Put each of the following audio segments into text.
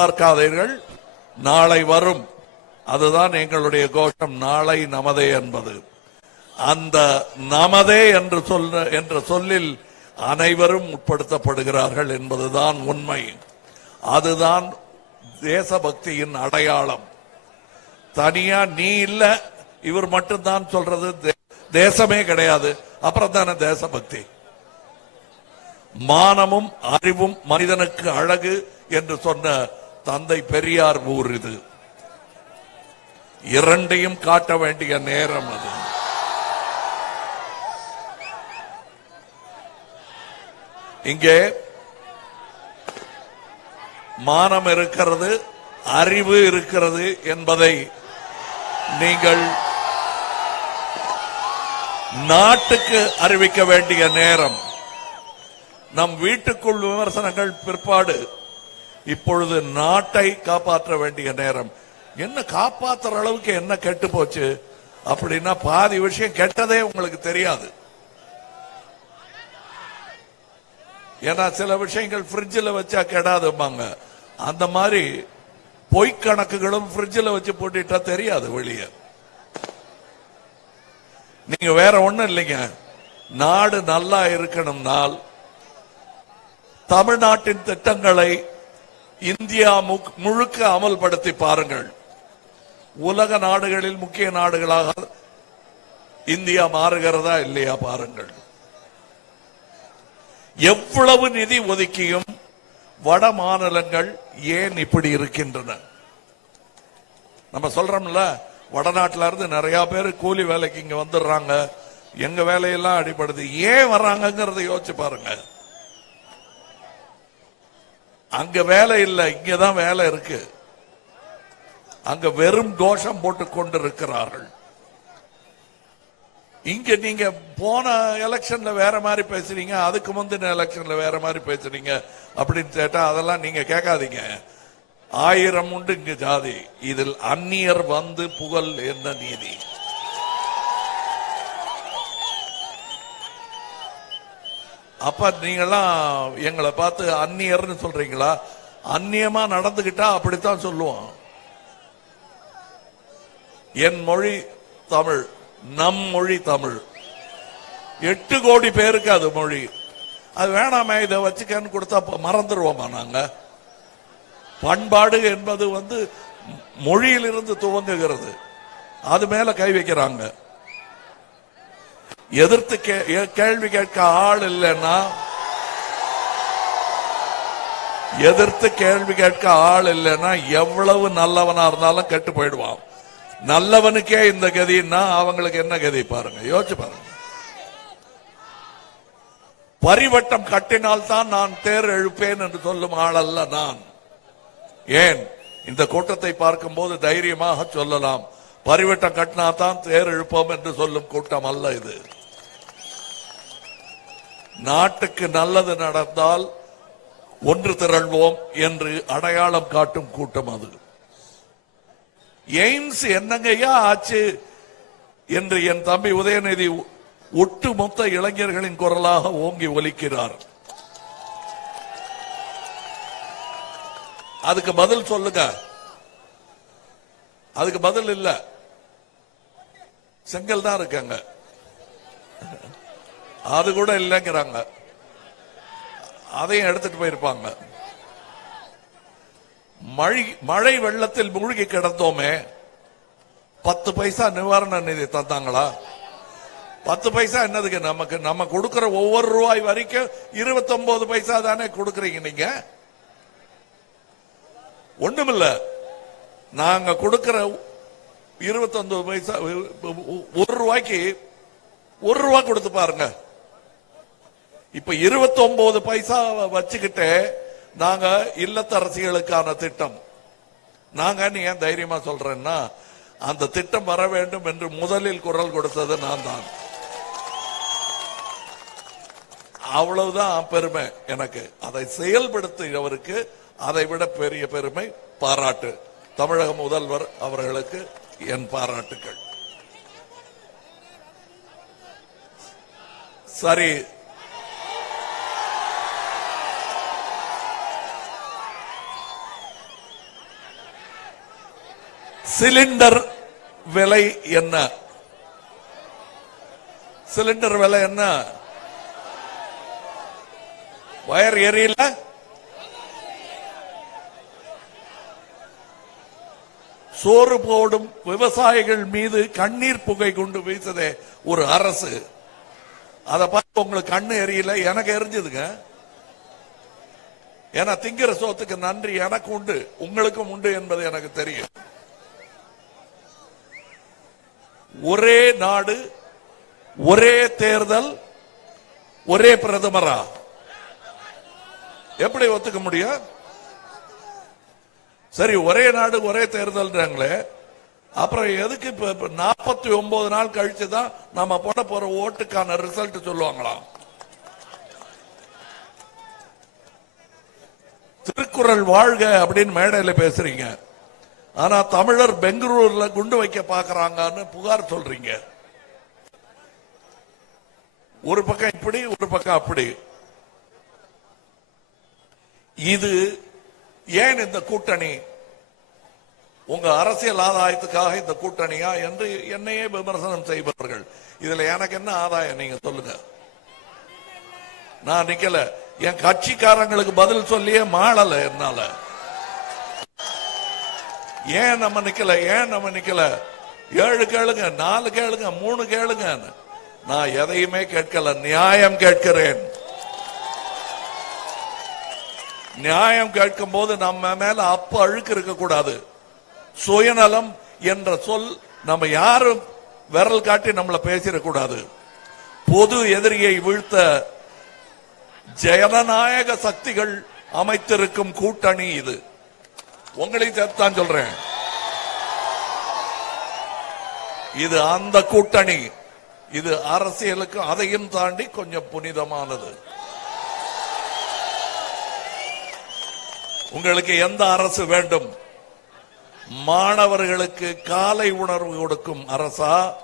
எதிர்பார்க்காதீர்கள். நாளை வரும். அதுதான் எங்களுடைய கோஷம். நாளை நமதே என்பது. அந்த நமதே என்று சொல்ல என்ற சொல்லில் அனைவரும் உட்படுத்தப்படுகிறார்கள் என்பதுதான் உண்மை. அதுதான் தேசபக்தியின் அடையாளம். தனியா நீ இல்ல இவர் மட்டும்தான் சொல்றது. தேசமே கிடையாது. அப்புறம் தானே தேசபக்தி. மானமும் அறிவும் மனிதனுக்கு அழகு என்று சொன்ன தந்தை பெரியார் ஊர் இது. இரண்டையும் காட்ட வேண்டிய நேரம் அது. இங்கே மானம் இருக்கிறது அறிவு இருக்கிறது என்பதை நீங்கள் நாட்டுக்கு அறிவிக்க வேண்டிய நேரம். நம் வீட்டுக்குள் விமர்சனங்கள் பிற்பாடு இப்பொழுது நாட்டை காப்பாற்ற வேண்டிய நேரம். என்ன காப்பாத்துற அளவுக்கு என்ன கெட்டு போச்சு? அப்படின்னா பாதி விஷயம் கெட்டதே உங்களுக்கு தெரியாது. ஏன்னா சில விஷயங்கள் ஃப்ரிட்ஜில் வச்சா கெடாதும்பாங்க. அந்த மாதிரி பொய் கணக்குகளும் ஃப்ரிட்ஜில் வச்சு போட்டுட்டா தெரியாது வெளியே. நீங்க வேற ஒண்ணும் இல்லைங்க. நாடு நல்லா இருக்கணும்னால் தமிழ்நாட்டின் திட்டங்களை இந்தியா முக்- முழுக்க அமல்படுத்தி பாருங்கள். உலக நாடுகளில் முக்கிய நாடுகளாக இந்தியா மாறுகிறதா இல்லையா பாருங்கள். எவ்வளவு நிதி ஒதுக்கியும் வட மாநிலங்கள் ஏன் இப்படி இருக்கின்றன? நம்ம சொல்றோம்ல வடநாட்டில இருந்து நிறைய பேர் கூலி வேலைக்கு இங்க வந்துடுறாங்க. எங்க வேலையெல்லாம் அடிபடுது. ஏன் வர்றாங்கிறத யோசிச்சு பாருங்க. அங்க வேலை இல்லை இங்கதான் வேலை இருக்கு. அங்க வெறும் தோஷம் போட்டு கொண்டிருக்கிறார்கள். இங்க நீங்க போன எலெக்ஷன்ல வேற மாதிரி பேசுறீங்க அதுக்கு முந்தின எலெக்ஷன்ல வேற மாதிரி பேசுறீங்க அப்படின்னு கேட்டா அதெல்லாம் நீங்க கேட்காதீங்க. ஆயிரம் உண்டு இங்க ஜாதி. இதில் அந்நியர் வந்து புகழ் என்ன நீதி? அப்ப நீங்கெல்லாம் எங்களை பார்த்து அந்நியர்னு சொல்றீங்களா? அந்நியமா நடந்துகிட்டா அப்படித்தான் சொல்லுவோம் என் மொழி தமிழ் நம் மொழி தமிழ். எட்டு கோடி பேருக்கு அது மொழி. அது வேணாமே இதை வச்சுக்கன்னு கொடுத்தா மறந்துடுவோமா நாங்க? பண்பாடு என்பது வந்து மொழியிலிருந்து துவங்குகிறது. அது மேல கை வைக்கிறாங்க. எதிர்த்து கே- கேள்வி கேட்க ஆள் இல்லைன்னா எதிர்த்து கேள்வி கேட்க ஆள் இல்லைன்னா எவ்வளவு நல்லவனா இருந்தாலும் கெட்டு போயிடுவான். நல்லவனுக்கே இந்த கதின்னா அவங்களுக்கு என்ன கதி பாருங்க யோசிச்சு பாருங்க. பரிவட்டம் கட்டினால் தான் நான் தேர் எழுப்பேன் என்று சொல்லும் ஆளல்ல நான். ஏன்? இந்த கூட்டத்தை பார்க்கும் போது தைரியமாக சொல்லலாம். பரிவட்டம் கட்டினா தான் தேர் எழுப்போம் என்று சொல்லும் கூட்டம் அல்ல இது. நாட்டுக்கு நல்லது நடந்தால் ஒன்று திரள்வோம் என்று அடையாளம் காட்டும் கூட்டம் அது. எய்ம்ஸ் என்னங்கய்யா ஆச்சு என்று என் தம்பி உதயநிதி ஒட்டுமொத்த இளைஞர்களின் குரலாக ஓங்கி ஒலிக்கிறார். அதுக்கு பதில் சொல்லுங்க. அதுக்கு பதில் இல்ல. செங்கல் தான் இருக்காங்க. அது கூட இல்லைங்கிறாங்க அதையும் எடுத்துட்டு போயிருப்பாங்க. மழை மழை வெள்ளத்தில் மூழ்கி கிடந்தோமே பத்து பைசா நிவாரண நிதி தந்தாங்களா? பத்து பைசா என்னதுக்கு? நமக்கு நம்ம கொடுக்கிற ஒவ்வொரு ரூபாய் வரைக்கும் இருபத்தி ஒன்பது பைசா தானே கொடுக்கறீங்க நீங்க? ஒண்ணுமில்ல. நாங்க கொடுக்கிற இருபத்தொன்பது பைசா ஒரு ரூபாய்க்கு ஒரு ரூபாய் கொடுத்து பாருங்க. இப்ப இருபத்தி ஒன்பது பைசா வச்சுக்கிட்டு நாங்க இல்லத்தரசிகளுக்கான திட்டம். நாங்க நீ ஏன் தைரியமா சொல்றேன்னா அந்த திட்டம் வர வேண்டும் என்று முதலில் குரல் கொடுத்தது நான் தான். அவ்வளவுதான் பெருமை எனக்கு. அதை செயல்படுத்தியவருக்கு அதை விட பெரிய பெருமை பாராட்டு. தமிழக முதல்வர் அவர்களுக்கு என் பாராட்டுகள் சரி சிலிண்டர் விலை என்ன? சிலிண்டர் விலை என்ன? வயர் எரியல சோறு போடும் விவசாயிகள் மீது கண்ணீர் புகை கொண்டு வீசதே ஒரு அரசு. அதை பார்த்து உங்களுக்கு கண்ணு எரியல? எனக்கு எரிஞ்சதுங்க. ஏன்னா திங்கிற சோத்துக்கு நன்றி எனக்கு உண்டு உங்களுக்கும் உண்டு என்பது எனக்கு தெரியும். ஒரே நாடு ஒரே தேர்தல் ஒரே பிரதமரா? எப்படி ஒத்துக்க முடியும்? சரி ஒரே நாடு ஒரே தேர்தல்ன்றாங்களே அப்புறம் எதுக்கு இப்ப நாற்பத்தி ஒன்பது நாள் கழிச்சு தான் நம்ம போட போற ஓட்டுக்கான ரிசல்ட் சொல்லுவாங்களாம் திருக்குறள் வாழ்க அப்படின்னு மேடையில் பேசுறீங்க. ஆனா தமிழர் பெங்களூர்ல குண்டு வைக்க பாக்குறாங்கன்னு புகார் சொல்றீங்க. ஒரு பக்கம் இப்படி ஒரு பக்கம் அப்படி. இது ஏன் இந்த கூட்டணி? உங்க அரசியல் ஆதாயத்துக்காக இந்த கூட்டணியா என்று என்னையே விமர்சனம் செய்பவர்கள். இதுல எனக்கு என்ன ஆதாயம்? நீங்க சொல்லுங்க. நான் நிக்கல. என் கட்சிக்காரங்களுக்கு பதில் சொல்லியே மாளல என்னால. ஏன் நம்ம நிக்கல? ஏன் நம்ம நிக்கல? ஏழு கேளுங்க நாலு கேளுங்க மூணு கேளுங்க நான் எதையுமே கேட்கல நியாயம் கேட்கிறேன். நியாயம் கேட்கும் போது நம்ம மேல அப்ப அழுக்கு இருக்க கூடாது சுயநலம் என்ற சொல் நம்ம யாரும் விரல் காட்டி நம்மள பேசிடக்கூடாது. பொது எதிரியை வீழ்த்த ஜனநாயக சக்திகள் அமைத்திருக்கும் கூட்டணி இது. உங்களையும் சேர்த்தான் சொல்றேன். இது அந்த கூட்டணி. இது அரசியலுக்கு அதையும் தாண்டி கொஞ்சம் புனிதமானது. உங்களுக்கு எந்த அரசு வேண்டும்? மாணவர்களுக்கு காலை உணர்வு கொடுக்கும் அரசா?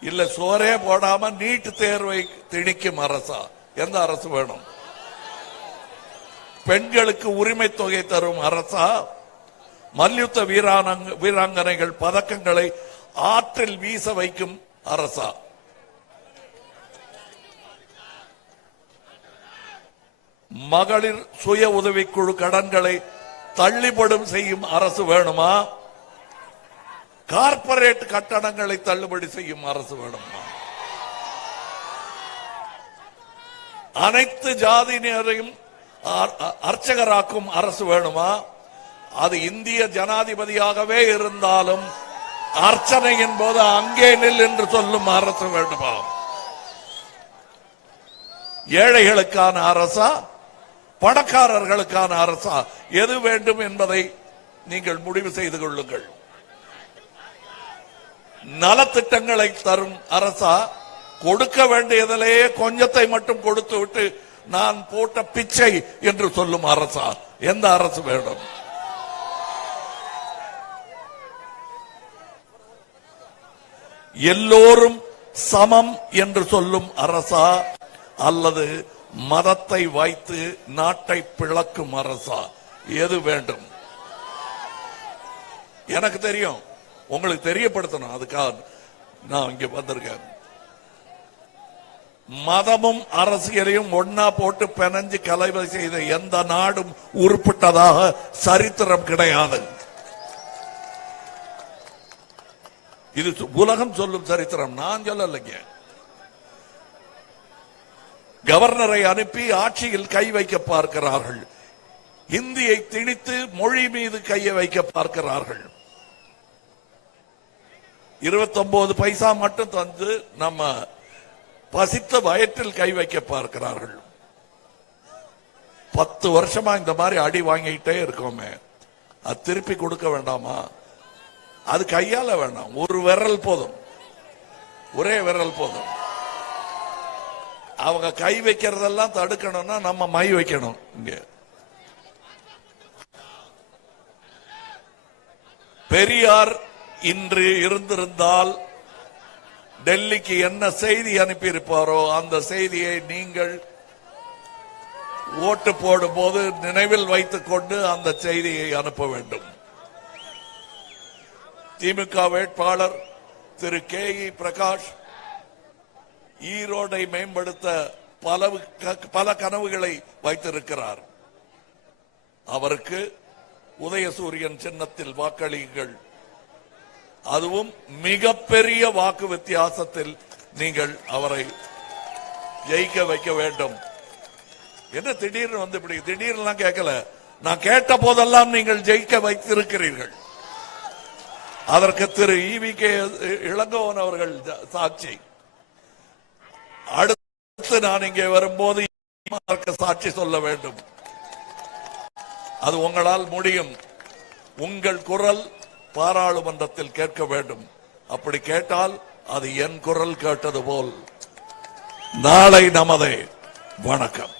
இல்ல சோரே போடாம நீட் தேர்வை திணிக்கும் அரசா? எந்த அரசு வேணும்? பெண்களுக்கு உரிமை தொகை தரும் அரசா? மல்யுத்த வீராங்க வீராங்கனைகள் பதக்கங்களை ஆற்றில் வீச வைக்கும் அரசா? மகளிர் சுய உதவிக்குழு கடன்களை தள்ளுபடும் செய்யும் அரசு வேணுமா? கார்ப்பரேட் கட்டணங்களை தள்ளுபடி செய்யும் அரசு வேணுமா? அனைத்து ஜாதியினரையும் அர்ச்சகராக்கும் அரசு வேணுமா? அது இந்திய ஜனாதிபதியாகவே இருந்தாலும் அர்ச்சனையின் போது அங்கே நில் என்று சொல்லும் அரசு வேண்டுமா? ஏழைகளுக்கான அரசா? பணக்காரர்களுக்கான அரசா? எது வேண்டும் என்பதை நீங்கள் முடிவு செய்து கொள்ளுங்கள். நலத்திட்டங்களை தரும் அரசா? கொடுக்க வேண்டியதிலேயே கொஞ்சத்தை மட்டும் கொடுத்து விட்டு நான் போட்ட பிச்சை என்று சொல்லும் அரசா? எந்த அரசு வேண்டும் எல்லோரும் சமம் என்று சொல்லும் அரசா? அல்லது மதத்தை வைத்து நாட்டை பிளக்கும் அரசா? எது வேண்டும்? எனக்கு தெரியும். உங்களுக்கு தெரியப்படுத்தணும். அதுக்காக நான் இங்க வந்திருக்கேன். மதமும் அரசியலையும் ஒன்னா போட்டு பிணைஞ்சு கலைவை செய்த எந்த நாடும் உருப்பிட்டதாக சரித்திரம் கிடையாது. இது உலகம் சொல்லும் சரித்திரம். நான் சொல்லலைங்க. கவர்னரை அனுப்பி ஆட்சியில் கை வைக்க பார்க்கிறார்கள். இந்தியை திணித்து மொழி மீது கையை வைக்க பார்க்கிறார்கள். 29 பைசா மட்டும் தந்து நம்ம பசித்த வயிற்றில் கை வைக்க பார்க்கிறார்கள். பத்து வருஷமா இந்த மாதிரி அடி வாங்கிட்டே இருக்கோமே. அது திருப்பி கொடுக்க வேண்டாமா? அது கையால வேண்டாம் ஒரு விரல் போதும். ஒரே விரல் போதும். அவங்க கை வைக்கிறதெல்லாம் தடுக்கணும்னா நம்ம மை வைக்கணும் இங்க. பெரியார் இன்று இருந்திருந்தால் டெல்லிக்கு என்ன செய்தி அனுப்பியிருப்பாரோ அந்த செய்தியை நீங்கள் ஓட்டு போடும் போது நினைவில் வைத்துக் கொண்டு அந்த செய்தியை அனுப்ப வேண்டும். திமுக வேட்பாளர் திரு கே இ பிரகாஷ் ஈரோடை மேம்படுத்த பல பல கனவுகளை வைத்திருக்கிறார். அவருக்கு உதயசூரியன் சின்னத்தில் வாக்களியுங்கள். அதுவும் மிகப்பெரிய வாக்கு வித்தியாசத்தில் நீங்கள் அவரை ஜெயிக்க வைக்க வேண்டும். என்ன திடீர்னு வந்து இப்படி திடீர்னு கேட்கல. நான் கேட்ட போதெல்லாம் நீங்கள் ஜெயிக்க வைத்திருக்கிறீர்கள். அதற்கு திரு இவி கே இளங்கோவன் அவர்கள் சாட்சி. அடுத்து நான் இங்கே வரும்போது சாட்சி சொல்ல வேண்டும். அது உங்களால் முடியும். உங்கள் குரல் பாராளுமன்றத்தில் கேட்க வேண்டும். அப்படி கேட்டால் அது என் குரல் கேட்டது போல். நாளை நமதே. வணக்கம்.